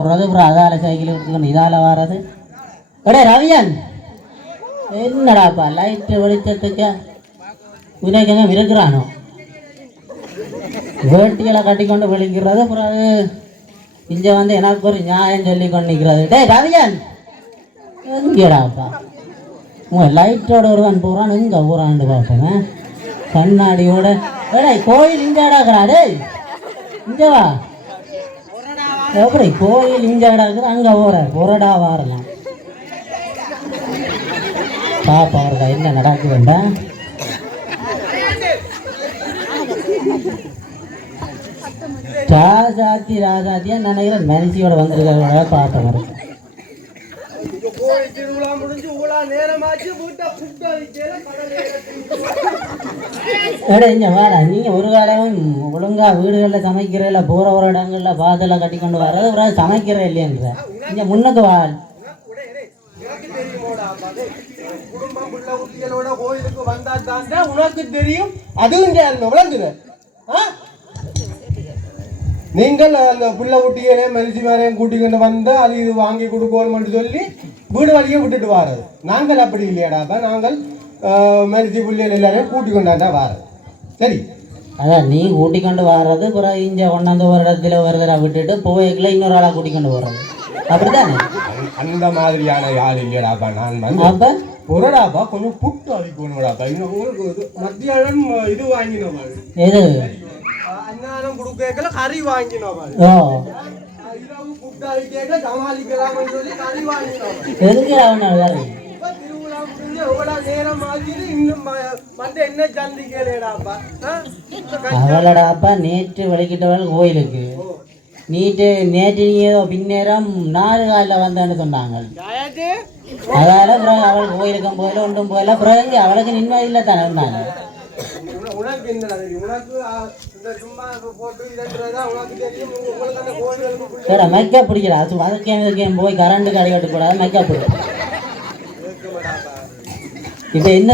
போகிறது அப்புறம் அதால சைக்கிள் எடுத்துக்கணும் இதால வர்றது. எடே ரவியன்! என்னடாப்பா லைட்டு வெளிச்சத்துக்கு உனக்கு விருக்கிறானோ? வேட்டிகளை கட்டிக்கொண்டு விழிக்கிறது அப்புறம் அது இங்கே வந்து எனக்கு ஒரு நியாயம் சொல்லி கொண்டு நிற்கிறது டேய் ரவியன்! எங்கேடாப்பா உன் லைட்டோட ஒருவன் போகிறான் இங்கே ஊராண்டு பார்ப்பேன் கண்ணாடியோட. ஏடா கோயில் இங்கே இடக்குறா டேய்! இங்கே வா. எப்படி கோயில் இங்கே இடக்குது அங்கே போகிற ஒரடா வாரலாம் பாப்பா அவருக்கா என்ன நடக்குதுண்டா ராஜாத்தி ராஜாத்தியா நினைக்கிறேன் மனசியோட வந்திருக்கிறவங்கள பார்த்த வரும் கோயில் திருவிழா முடிஞ்சு ஊழா நேரமாச்சு வீட்டை புட்ட வைக்கல இங்க வாடா. நீங்க ஒரு காலமும் ஒழுங்கா வீடுகளில் சமைக்கிறதில்ல போற ஒரு இடங்கள்ல பாதெல்லாம் கட்டி கொண்டு வர்றது ஒரு சமைக்கிற இல்லையன்ற. இங்க முன்னுக்கு வா. எனக்கு தெரியுமோடா பாது குடும்பம் புள்ள குட்டிகளோட கோயிலுக்கு வந்தா தான் உனக்கு தெரியும் அதுவும் விளங்குது. ஆ? நீங்கள் அந்த புள்ள குட்டிகளே மனுஷி மேரையும் கூட்டிக்கிட்டு வந்து அது இது வாங்கி கொடுக்கணும்னு சொல்லி வீடு வழியே விட்டுட்டு வாரது. நாங்கள் அப்படி இல்லையாடாப்பா நாங்கள் மனுஷி பிள்ளைகள் எல்லாரையும் கூட்டி கொண்டாண்டா வாரது. சரி. அதான் நீ கூட்டிக்கொண்டு வர்றது பிறகு இங்க கொண்டாந்து ஒரு இடத்துல ஒரு தடவை விட்டுட்டு போய்க்குள்ள இன்னொரு ஆளா கூட்டிக்கொண்டு போறது. அப்படித்தானே? அந்த மாதிரியான யார் இல்லையாடாப்பா நான் வந்து அப்ப? பொருடாப்பா கொஞ்சம் புட்டு அடிக்கணும்டாப்பா இன்னும் மத்தியானம் இது வாங்கினோம். எது? அன்னாரம் கொடுக்கல கறி வாங்கினோம் ஓ இரவு புட்டு அடிக்க சமாளிக்கலாம்னு சொல்லி கறி வாங்கினோம் எதுக்கு அவன வேற இப்ப திருவிழா முடிஞ்சு எவ்வளவு நேரம் ஆகிது இன்னும் ம- மத்த என்ன சந்திக்கலையடாப்பா அவளோட அப்பா நேற்று வெளிக்கிட்டவள் கோயிலுக்கு நீட்டு நேற்று நீ ஏதோ பின்னேரம் நாலு காலில் வந்தான்னு சொன்னாங்க அதால பிறகு அவள் கோயிலுக்கும் போயில ஒன்றும் போயில இங்க அவளுக்கு தானே உனக்கு என்ன தெரியும் உனக்கு சரி மைக்கா பிடிக்கிறா? அது அதுக்கேன் இதுக்கேன் போய் கரண்ட் கடை கட்டக்கூடாது மைக்கா பிடிக்கும் இப்போ என்ன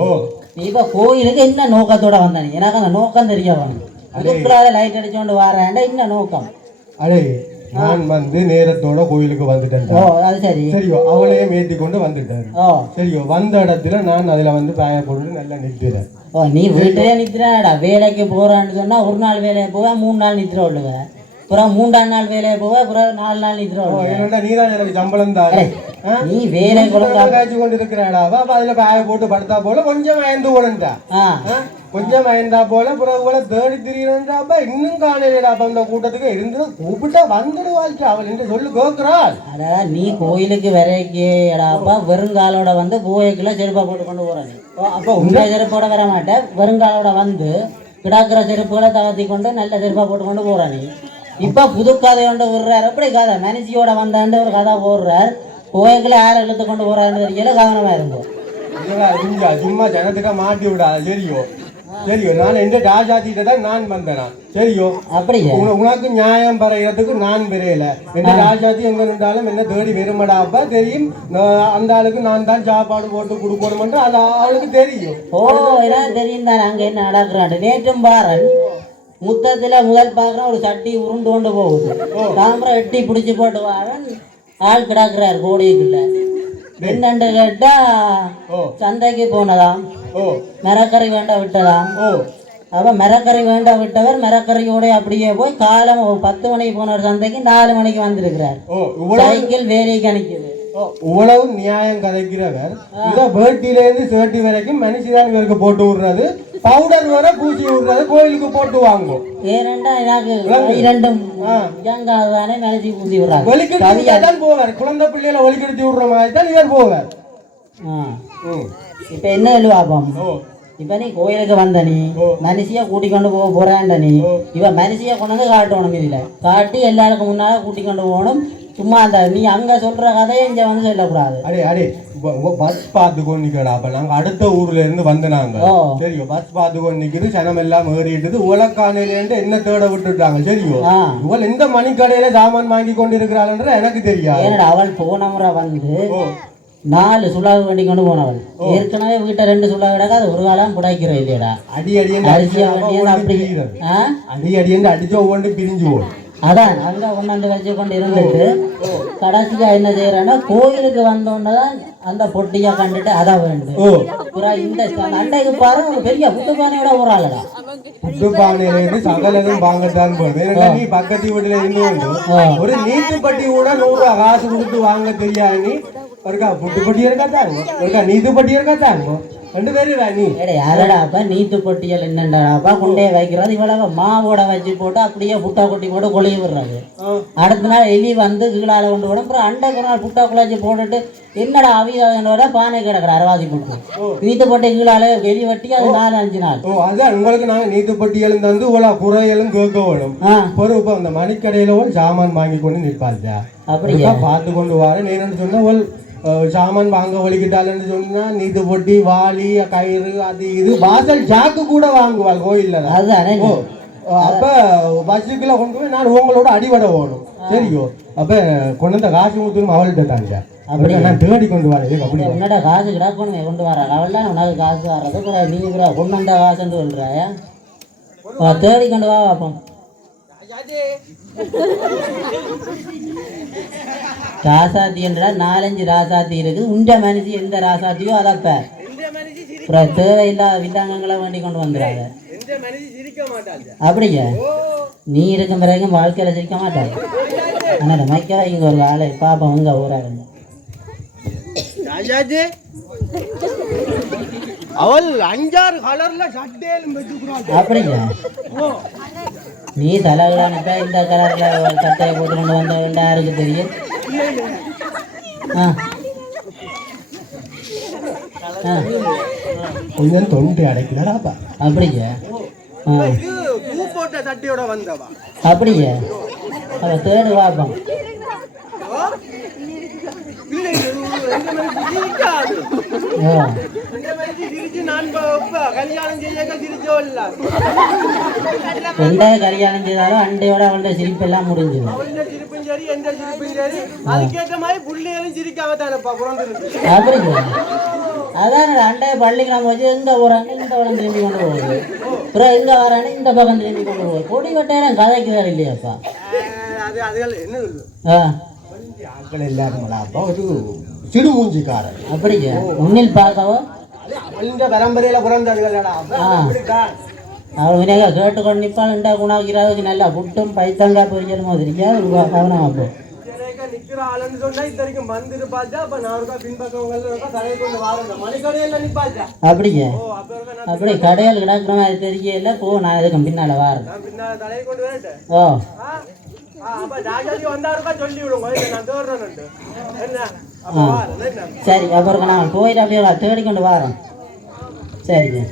ஓ. நீ இப்போ கோயிலுக்கு என்ன நோக்கத்தோட வந்தானே எனக்கு அந்த நோக்கம் தெரிய வேணும் அதுக்குள்ளாத லைட் அடிச்சோண்டு வரேன்டா என்ன நோக்கம்? அடே. நான் வந்து நேரத்தோட கோயிலுக்கு வந்துட்டேன் சரி. சரியோ அவளையே ஏத்தி கொண்டு வந்துட்டாரு சரியோ வந்த இடத்துல நான் அதுல வந்து பாய போட்டு நல்லா நிற்கிறேன் ஓ நீ வீட்டிலே நிற்கிறாடா வேலைக்கு போறான்னு சொன்னா ஒரு நாள் வேலையை போவ மூணு நாள் நித்திர விடுவ அப்புறம் மூன்றாம் நாள் வேலையை போவ அப்புறம் நாலு நாள் ஏன்னா நீ தான் எனக்கு சம்பளம் தாரு நீ வேலை காய்ச்சி கொண்டு இருக்கிறாடா அப்ப அதுல பாய போட்டு படுத்தா போல கொஞ்சம் மயந்து போடண்டா கொஞ்சம் மயந்தா போல பிறகு போல தேடி திரியறாப்பா இன்னும் காலையிலடா அப்ப அந்த கூட்டத்துக்கு இருந்து கூப்பிட்டா வந்துடுவாச்சு அவள் என்று சொல்லி கேட்கிறாள் அதான் நீ கோயிலுக்கு விரைக்கேடாப்பா வெறுங்காலோட வந்து போய்க்குள்ள செருப்பா போட்டு கொண்டு போற நீ. ஓ, அப்ப உங்க செருப்போட வர மாட்டேன் வெறுங்காலோட வந்து கிடாக்குற செருப்புகளை தகர்த்தி கொண்டு நல்ல செருப்பா போட்டு கொண்டு போற நீ. இப்ப புது கதை கொண்டு விடுறாரு. எப்படி கதை? மனுஷியோட வந்தாண்டு ஒரு கதை போடுறார். கோயிலுக்குள்ள யாரை இழுத்து கொண்டு போறான்னு தெரியல கவனமா இங்க சும்மா ஜனத்துக்கா மாட்டி விடாத சரியோ சரியோ நான் எந்த ராஜாத்திட்ட தான் நான் வந்தேனா? சரியோ அப்படியே? உன- உனக்கு நியாயம் பறையறதுக்கு நான் விரையில. என்ன ராஜாத்தி எங்க இருந்தாலும் என்ன தேடி வருமடாப்பா தெரியும். அந்த ஆளுக்கு நான் தான் சாப்பாடு போட்டு கொடுக்கணும்னு அது அவளுக்கு தெரியும். ஓ தெரியும் தானே. அங்க என்ன நடக்கிறான் நேற்றும் பாரன் முத்தத்துல முதல் பார்க்குறேன் ஒரு சட்டி உருண்டு கொண்டு போகுது தாமரை எட்டி பிடிச்சி போட்டு வாரன் ஆள் கிடக்குறார் கோடிக்குள்ள என்னண்டு கேட்டா சந்தைக்கு போனதாம். மரக்கறி வேண்ட விட்டதாம். அப்ப மரக்கறி வேண்ட விட்டவர் மரக்கறியோட அப்படியே போய் காலம் பத்து மணிக்கு போனவர் சந்தைக்கு நாலு மணிக்கு வந்திருக்கிறார். சைக்கிள் வேலைக்கு அனுப்பியது இவ்வளவு நியாயம் கதைக்கிறவர். இத வேட்டில இருந்து சேட்டி வரைக்கும் மனுஷிதான் இவருக்கு போட்டு விடுறது. பவுடர் வர பூசி விடுறது கோயிலுக்கு போட்டு வாங்கும் எனக்கு இரண்டும் இயங்காதானே நினைச்சு பூசி விடுறாங்க. ஒலிக்கெடுத்து தான் போவார். குழந்தை பிள்ளைகளை ஒலிக்கெடுத்து விடுற மாதிரி தான் இவர் போவார். இப்ப என்ன ஓ. இப்ப நீ கோயிலுக்கு வந்த நீ மனுஷிய கூட்டி கொண்டு போக போறாண்ட நீ. இவ மனுஷிய கொண்டு வந்து காட்டணும் இதுல. காட்டி எல்லாருக்கும் முன்னால கூட்டி கொண்டு போகணும். சும்மா அந்த நீ அங்க சொல்ற கதையை இங்க வந்து சொல்லக்கூடாது. அடே அடே பஸ் பார்த்துக்கோ நிக்கடா. அப்ப நாங்க அடுத்த ஊர்ல இருந்து வந்து நாங்க. ஓ. சரியோ? பஸ் பார்த்துக்கோ நிக்குது சனம் எல்லாம் ஏறிட்டுது. உலக்கானையில இருந்து என்ன தேட விட்டுட்டாங்க சரியோ? இவள் எந்த மணிக்கடையில சாமான் வாங்கி கொண்டு இருக்கிறாள்ன்ற எனக்கு தெரியாது. ஏனடா அவள் போன முறை வந்து நாலு சுலாவு வண்டி கொண்டு போனவள். ஏற்கனவே வீட்டை ரெண்டு சுலாவு கிடக்க அது ஒரு காலம் புடைக்கிற இல்லையடா. அடி அடி அடி அடி அடிச்ச ஒவ்வொன்று பிரிஞ்சு போடும் அதான் அங்க கொண்டாந்து வச்சு கொண்டு இருந்துட்டு கடைசியா என்ன செய்யறேன்னா கோயிலுக்கு வந்தோடனே தான் அந்த பொட்டியை கண்டுட்டு அதை வேண்டும் அப்புறம் இந்த அண்டைக்கு பாரு ஒரு பெரிய புத்துப்பானையோட ஒரு ஆளுடா. புட்டு பானையில இருந்து சகலதும் வாங்கத்தான் போகுது. நீ பக்கத்து வீட்டுல இருந்து ஒரு நீத்து பட்டி கூட நூறு ரூபா காசு கொடுத்து வாங்க தெரியாது நீ ஒருக்கா புட்டு பட்டி இருக்கா தாங்க ஒருக்கா நீத்து பட்டி இருக்கா தாங்க ரெண்டு பேரும் நீ. ஏடே யாரடா அப்ப? நீத்து பொட்டியல் என்னண்டாப்பா கொண்டே வைக்கிறது இவ்வளவு மாவோட வச்சு போட்டு அப்படியே புட்டா கொட்டி போட்டு கொழுகி விடுறது. ஆ. அடுத்த நாள் எலி வந்து கீழால கொண்டு விடும் அப்புறம் அண்டைக்கு ஒரு நாள் புட்டா குழாச்சி போட்டுட்டு என்னடா அவியோட பானை கிடக்குற அரவாதி புட்டு. நீத்து போட்டு கீழால எலி வெட்டி அது நாலு அஞ்சு நாள். ஓ அதான் உங்களுக்கு நாங்க நீத்து பட்டியலும் தந்து இவ்வளவு குறையலும் கேட்க வேணும் இப்போ அந்த மணிக்கடையில ஒரு சாமான் வாங்கி கொண்டு நிற்பாச்சா அப்படியா? பார்த்து கொண்டு வர நீ சொன்னா சாமான் வாங்க ஒழிக்கிட்டாலன்னு சொன்னா நீத்து பொட்டி வாளி கயிறு அது இது வாசல் ஜாக்கு கூட வாங்குவாள் கோயில்ல தான். அதுதானே ஓ அப்ப பஸ்ஸுக்குள்ள கொண்டு போய் நான் உங்களோட அடிபட போகணும் சரியோ அப்ப கொண்டு வந்த காசு முத்துரும் அவள்கிட்ட தாங்க அப்படியே நான் தேடி கொண்டு வரேன் அப்படி உன்னோட காசு கிடக்கணுமே கொண்டு வர அவள்லாம் உனக்கு காசு வர்றது கூட நீ கூட கொண்டு வந்த காசுன்னு சொல்றாயா வா, தேடி கொண்டு வா பாப்போம் ராசாத்தி என்றா நாலஞ்சு ராசாத்தி இருக்கு உண்ட மனுஷி எந்த ராசாத்தியோ அதப்ப அப்புறம் தேவையில்லாத வில்லாங்கங்களை வேண்டி கொண்டு வந்துடுறாங்க அப்படியா? நீ இருக்கும் பிறகு வாழ்க்கையில சிரிக்க மாட்டாங்க அதனால மைக்கவா இங்க ஒரு ஆளை பாப்போம் உங்க ஊராக அவள் அஞ்சாறு கலர்ல சட்டையிலும் அப்படியா? நீ தலைவிழானப்ப இந்த கலர்ல ஒரு சட்டையை போட்டு கொண்டு வந்த யாருக்கு தெரியும்? ஆ. ஆ. கொஞ்சம் தொண்டை அடைக்கலடாப்பா அப்படியா? ஆ. போட்ட சட்டையோட வந்தவா அப்படியா? அவ தேடு பார்ப்போம் இல்லை எந்த மாதிரி சிரிக்காது ஓ இந்த மாதிரி சிரிச்சு நான் இப்ப கல்யாணம் செய்ய சிரிச்சோல்ல எந்த கல்யாணம் செய்தாலும் அண்டையோட அவள்கிட்ட சிரிப்பெல்லாம் முடிஞ்சுது. அவள சிரிப்பும் சரி எந்த சிரிப்பும் சரி. அதுக்கேற்ற மாதிரி புள்ளைகளும் சிரிக்காம தானப்பா பிறந்திருக்கு. அப்படியா அதான் அண்டைய பள்ளிக்கிழமை வச்சு எங்க போறாங்க? இந்த பக்கம் திரும்பி கொண்டு போகுது. அப்புறம் எங்க வரானே இந்த பக்கம் திரும்பி கொண்டு போகுது. கொடி கட்டையெல்லாம் கதைக்குதான் இல்லையாப்பா? அது அதுகள் என்ன ஆ. ஆட்கள் இல்லாதவங்களாப்பா ஒரு சிடு மூஞ்சிக்காரன் அப்படியா? முன்னில் பார்க்கவோ அவளிന്റെ பரம்பரையில பிறந்ததுகளடா ஆ அவள் வினக கேட்டுக்கொண்டு நிற்பாள் இண்டா குணாக்கிறதுக்கு நல்லா புட்டும் பைத்தங்காய் பொரியல் மாதிரியா ஒரு கவனம் அப்போ நிக்கிற ஆளுன்னு சொன்னா இத்தனைக்கும் வந்து பார்த்தா அப்ப நான் இருக்கா பின்பக்கவங்க இருக்கா தலையை கொண்டு வாருங்க மணிக்கடையில நிப்பாச்சா அப்படியா ஓ அப்ப இருக்க நான் அப்படி கடையில் கிடக்குற மாதிரி தெரியல போ நான் எதுக்கும் பின்னால் வாரேன் ஓ சரி அப்புறம் நான் போயிட்டு அப்படியே தேடி கொண்டு வாரேன் சரிங்க